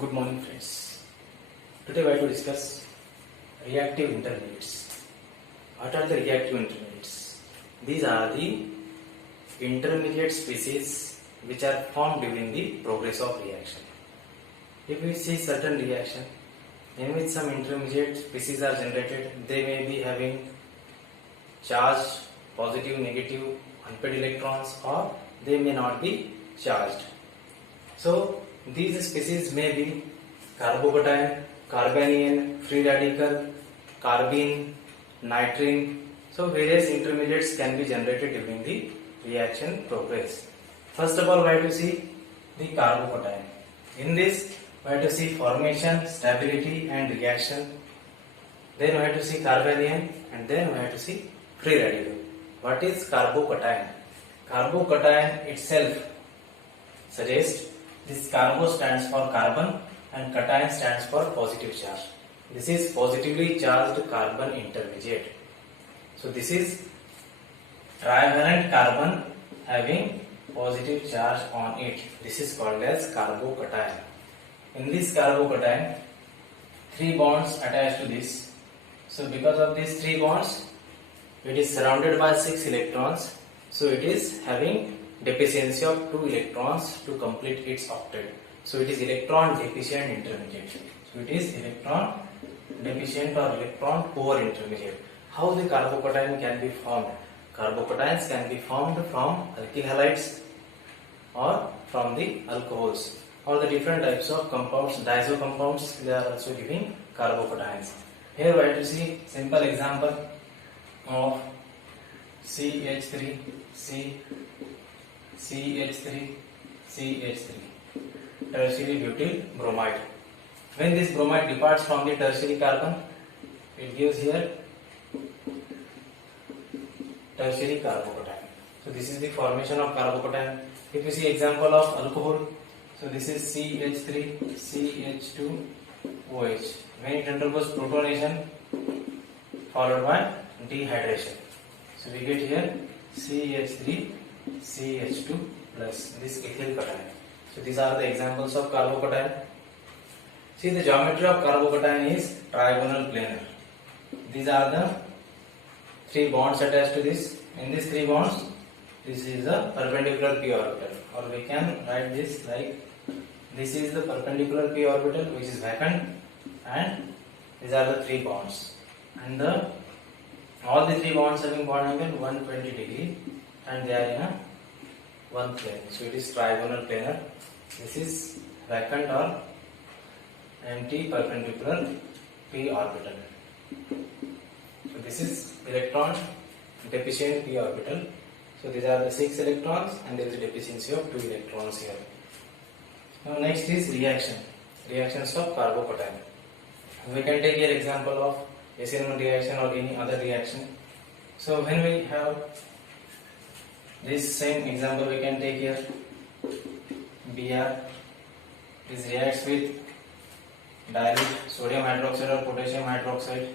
Good morning, friends. Today we are to discuss reactive intermediates. What are the reactive intermediates? These are the intermediate species which are formed during the progress of reaction. If we see certain reaction in which some intermediate species are generated, they may be having charged, positive, negative, unpaired electrons, or they may not be charged. So these species may be carbocation, carbanion, free radical, carbene, nitrene. So various intermediates can be generated during the reaction progress. First of all, we have to see the carbocation. In this, we have to see formation, stability, and reaction. Then we have to see carbanion, and then we have to see free radical. What is carbocation? Carbocation itself suggests this carbo stands for carbon and cation stands for positive charge. This is positively charged carbon intermediate. So this is trivalent carbon having positive charge on it. This is called as carbocation. In this carbocation, 3 bonds attached to this. So because of these 3 bonds, it is surrounded by 6 electrons. So it is having deficiency of 2 electrons to complete its octet. So it is electron deficient intermediate. So it is electron deficient or electron poor intermediate. How the carbocation can be formed? Carbocations can be formed from alkyl halides or from the alcohols or the different types of compounds, diazo compounds. They are also giving carbocations. Here we have to see simple example of CH3, CH3, CH3, tertiary butyl bromide. When this bromide departs from the tertiary carbon, it gives here tertiary carbocation. So this is the formation of carbocation. If you see example of alcohol, so this is CH3, CH2, OH. When it undergoes protonation followed by dehydration, so we get here CH3, CH2 plus this ethyl cation. So these are the examples of carbocation. See, the geometry of carbocation is trigonal planar. These are the 3 bonds attached to this. In these 3 bonds, this is the perpendicular p orbital, or we can write this like this is the perpendicular p orbital which is vacant, and these are the 3 bonds, and all the 3 bonds having bond angle 120 degree, and they are in a one plane. So it is trigonal planar. This is vacant or empty perpendicular p orbital. So this is electron deficient p orbital. So these are the 6 electrons, and there is a deficiency of 2 electrons here. Now next is reaction. Reactions of carbocation. We can take here example of SN1 reaction or any other reaction. So when we have this same example, we can take here Br. This reacts with dilute sodium hydroxide or potassium hydroxide.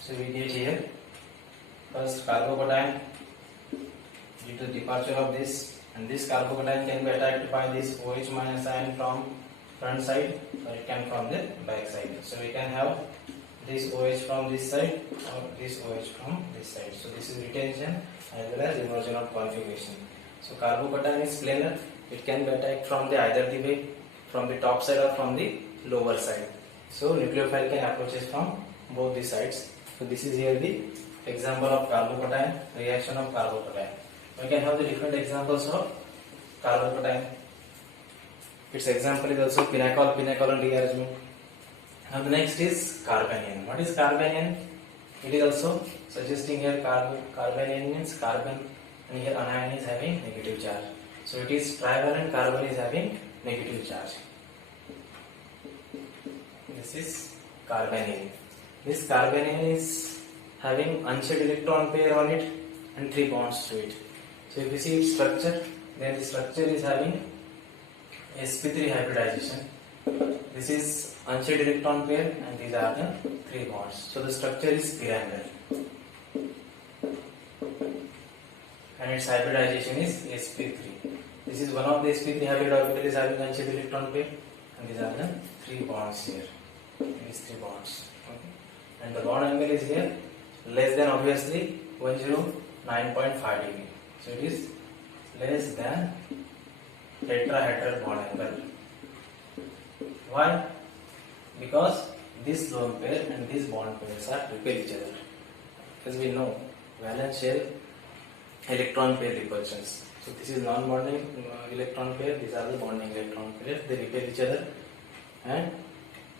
So we get here first carbocation due to departure of this, and this carbocation can be attacked by this OH minus ion from front side, or it can from the back side. So we can have this OH from this side or this OH from this side. So this is retention as well as inversion of configuration. So carbocation is planar. It can be attacked from the either the way, from the top side or from the lower side. So nucleophile can approach it from both the sides. So this is here the example of carbocation, reaction of carbocation. We can have the different examples of carbocation. Its example is also pinacol rearrangement. Now the next is carbanion. What is carbanion? It is also suggesting here carbanion means carbon, and here anion is having negative charge. So it is trivalent carbon is having negative charge. This is carbanion. This carbanion is having unshelled electron pair on it and 3 bonds to it. So if you see its structure, then the structure is having sp3 hybridization. This is unshelled electron pair, and these are the 3 bonds. So the structure is pyramidal, and its hybridization is sp3. This is one of the sp3 hybrid orbital is having unshelled electron pair, and these are the 3 bonds here. These 3 bonds. Okay. And the bond angle is here less than obviously 109.5 degree. So it is less than tetrahedral bond angle. Why? Because this lone pair and these bond pairs are repel each other. As we know, valence shell electron pair repulsions. So this is non-bonding electron pair, these are the bonding electron pairs, they repel each other and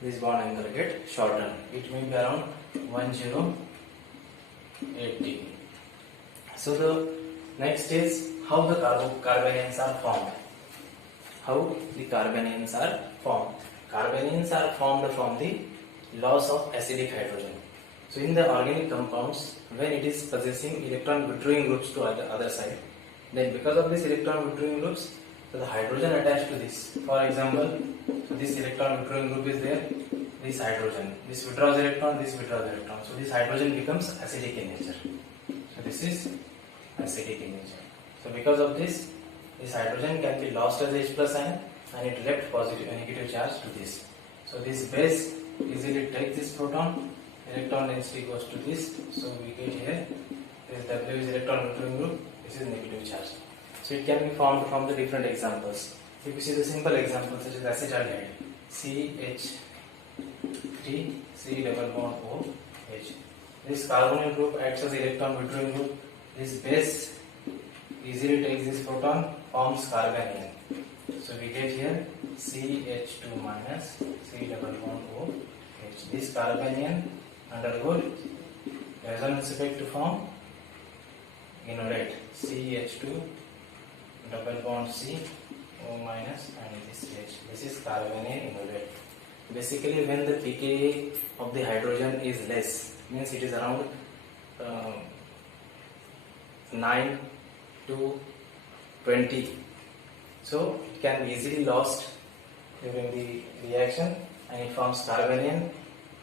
this bond angle get shortened. It may be around 108 degree. So the next is how the carbanions are formed. How the carbanions are formed. Carbanions are formed from the loss of acidic hydrogen. So in the organic compounds, when it is possessing electron withdrawing groups to other side, then because of this electron withdrawing groups, so the hydrogen attached to this. For example, so this electron withdrawing group is there, this hydrogen, this withdraws electron, this withdraws electron. So this hydrogen becomes acidic in nature. So this is acidic in nature. So because of this hydrogen can be lost as H plus ion and it left positive and negative charge to this. So this base easily takes this proton, electron density goes to this. So we get here, this W is electron withdrawing group, this is negative charge. So it can be formed from the different examples. If you see the simple examples such as acetaldehyde, CH3 C double bond OH. This carbonyl group acts as electron withdrawing group. This base easily takes this proton, forms carbanion. So we get here CH2 minus C double bond OH. This carbanion undergoes resonance effect to form enolate CH2 double bond C O minus and this H. This is carbanion enolate. Basically, when the pKa of the hydrogen is less, means it is around 9 to 20. So it can be easily lost during the reaction and it forms carbanion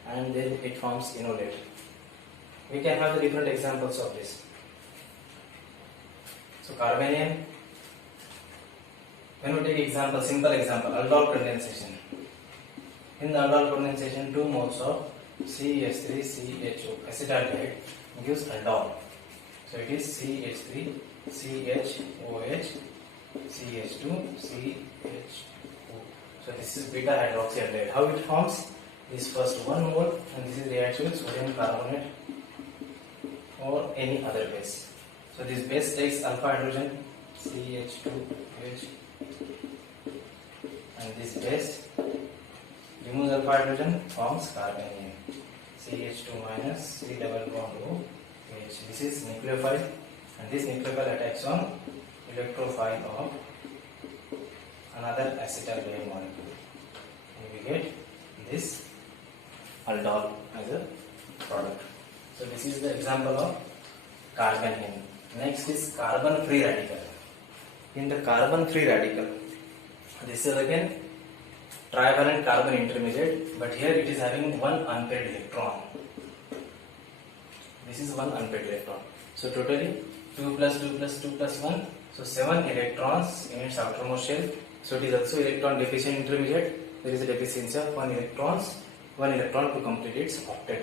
and then it forms enolate. We can have the different examples of this. So carbanion, when we take example, simple example, aldol condensation. In the aldol condensation, 2 moles of CH3CHO acetaldehyde gives aldol. So it is CH3 CHOH CH2 CHO. So this is beta hydroxyaldehyde. How it forms? This first 1 mole and this is reaction with sodium carbonate or any other base. So this base takes alpha hydrogen CH2H and this base removes alpha hydrogen, forms carbanion CH2 minus C double bond OH. This is nucleophile and this nucleophile attacks on electrophile of another acetaldehyde molecule and we get this aldol as a product. So this is the example of carbanion. Next is carbon free radical. In the carbon free radical, this is again trivalent carbon intermediate, but here it is having one unpaired electron. This is one unpaired electron. So totally 2 plus 2 plus 2 plus 1. So 7 electrons in its outermost shell. So it is also electron deficient intermediate. There is a deficiency of 1 electron to complete its octet.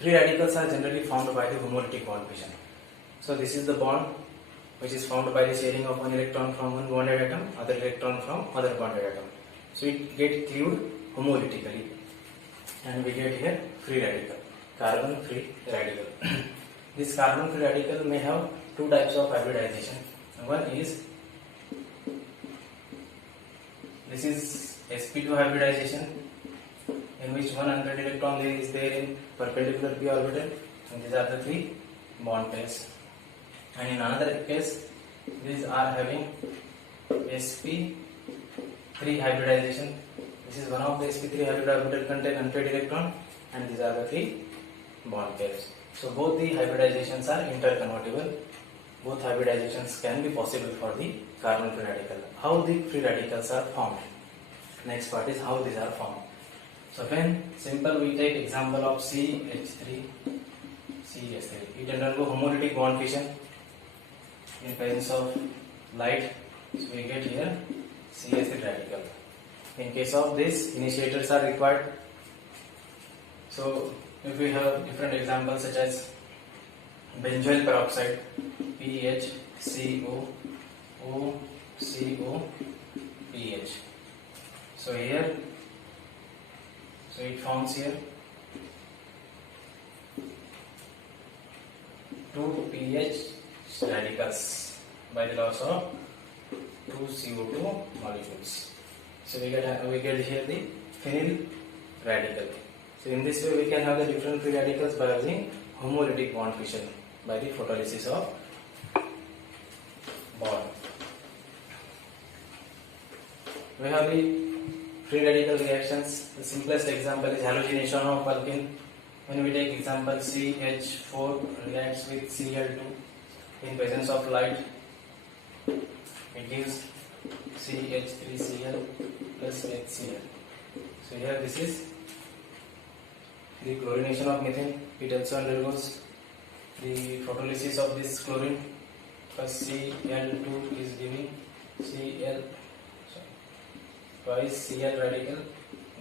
Free radicals are generally formed by the homolytic bond fission. So this is the bond which is formed by the sharing of 1 electron from one bonded atom, other electron from other bonded atom. So it gets cleaved homolytically and we get here free radical, carbon free radical. This carbon free radical may have 2 types of hybridization. One is, this is sp2 hybridization, in which one unpaired electron is there in perpendicular p orbital and these are the 3 bond pairs. And in another case, these are having sp3 hybridization. This is one of the sp3 hybrid orbital contain unpaired electron and these are the 3 bond pairs. So both the hybridizations are interconvertible. Both hybridizations can be possible for the carbon free radical. How the free radicals are formed? Next part is how these are formed. So when simple we take example of CH3, it undergo homolytic bond fission in presence of light. So we get here CH3 radical. In case of this, initiators are required. So if we have different examples such as benzoyl peroxide, PHCO, OCO, PH. So here, so it forms here two PH radicals by the loss of two CO2 molecules. So we get here the phenyl radical. So in this way we can have the different free radicals by using homolytic bond fission by the photolysis of bond. We have the free radical reactions. The simplest example is halogenation of alkene. When we take example CH4 reacts with Cl2 in presence of light, it gives CH3Cl plus HCl. So here this is the chlorination of methane. It also undergoes the photolysis of this chlorine. First Cl2 is giving twice Cl radical.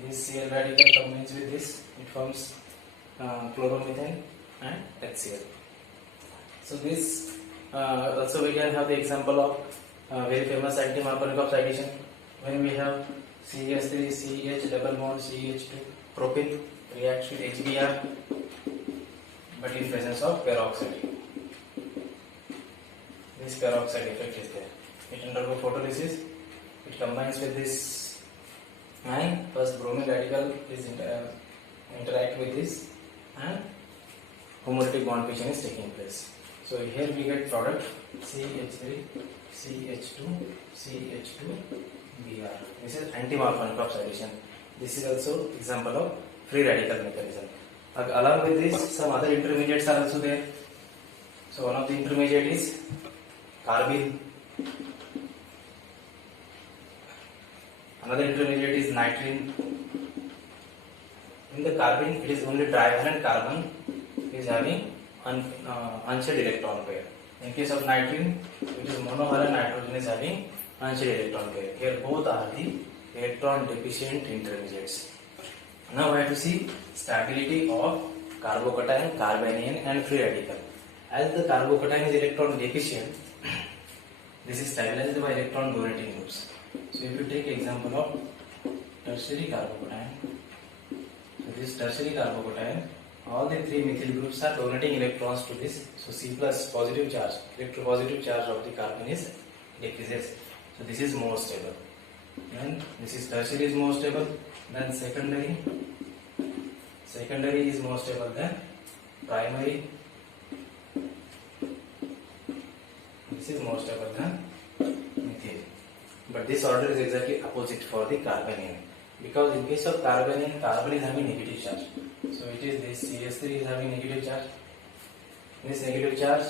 This Cl radical combines with this, it forms chloromethane and HCl. So this also we can have the example of very famous anti-Markovnikov oxidation. When we have CH3 CH double bond CH2 propene reacts with HBr but in presence of peroxide. This peroxide effect is there. It undergoes photolysis. It combines with this and first bromine radical is interact with this and homolytic bond fission is taking place. So here we get product CH3 CH2 CH2 Br. This is anti-Markovnikov oxidation. This is also example of free radical mechanism. Along with this, some other intermediates are also there. So one of the intermediate is carbene. Another intermediate is nitrene. In the carbene, it is only trivalent carbon is having unshelled electron pair. In case of nitrene, it is monovalent nitrogen is having unshelled electron pair. Here both are the electron deficient intermediates. Now we have to see stability of carbocation, carbanion and free radical. As the carbocation is electron deficient, this is stabilized by electron donating groups. So if you take example of tertiary carbocation, so this tertiary carbocation, all the three methyl groups are donating electrons to this. So C plus positive charge, electropositive charge of the carbon is decreases. So this is more stable. Then this is tertiary is more stable. Then secondary is more stable than primary. This is more stable than methyl. But this order is exactly opposite for the carbanion. Because in case of carbanion, carbon is having negative charge. So it is this CH3 is having negative charge. This negative charge,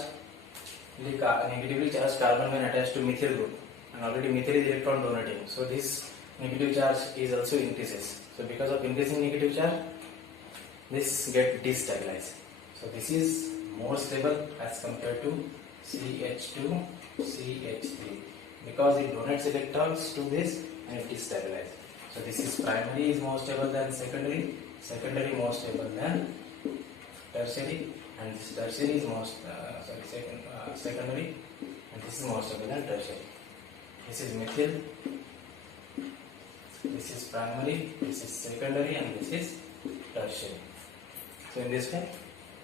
the negatively charged carbon when attached to methyl group, and already methyl is electron donating. So this negative charge is also increases. So because of increasing negative charge, this get destabilized. So this is more stable as compared to CH2, CH3 because it donates electrons to this and it is stabilized. So this is primary is more stable than secondary, secondary more stable than tertiary, and this tertiary is more secondary, and this is more stable than tertiary. This is methyl, this is primary, this is secondary, and this is tertiary. So in this way,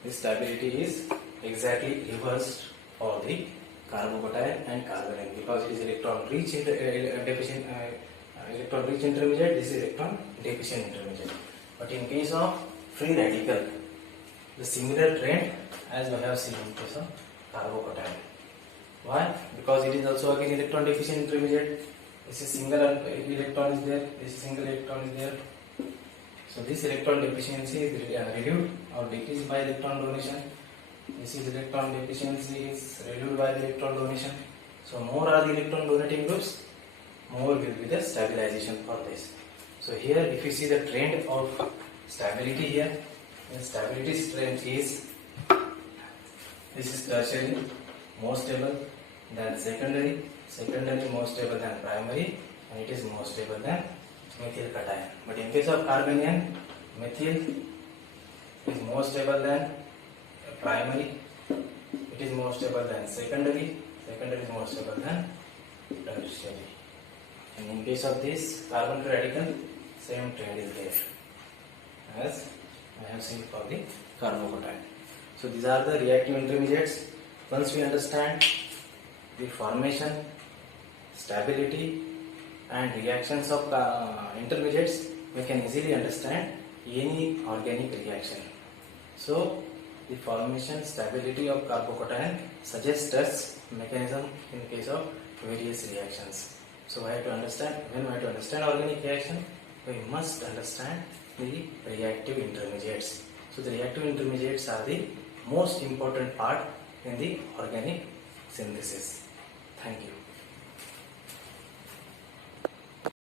this stability is exactly reversed for the carbocation and carbanion because it is electron rich deficient electron rich intermediate. This is electron deficient intermediate. But in case of free radical, the similar trend as we have seen in case of carbocation. Why? Because it is also again electron deficient intermediate. This is single electron is there. This single electron is there. So this electron deficiency is reduced or decreased by electron donation. This is electron deficiency is reduced by the electron donation. So more are the electron donating groups, more will be the stabilization for this. So here if you see the trend of stability here, the stability trend is this is tertiary more stable than secondary, secondary more stable than primary, and it is more stable than methyl cation. But in case of carbanion, methyl is more stable than primary. It is more stable than secondary. Secondary is more stable than tertiary. And in case of this carbon radical, same trend is there as I have seen for the carbocation. So these are the reactive intermediates. Once we understand the formation, stability and reactions of intermediates, we can easily understand any organic reaction. So the formation, stability of carbocation suggests us mechanism in case of various reactions. So we have to understand, when we have to understand organic reaction, we must understand the reactive intermediates. So the reactive intermediates are the most important part in the organic synthesis. Thank you.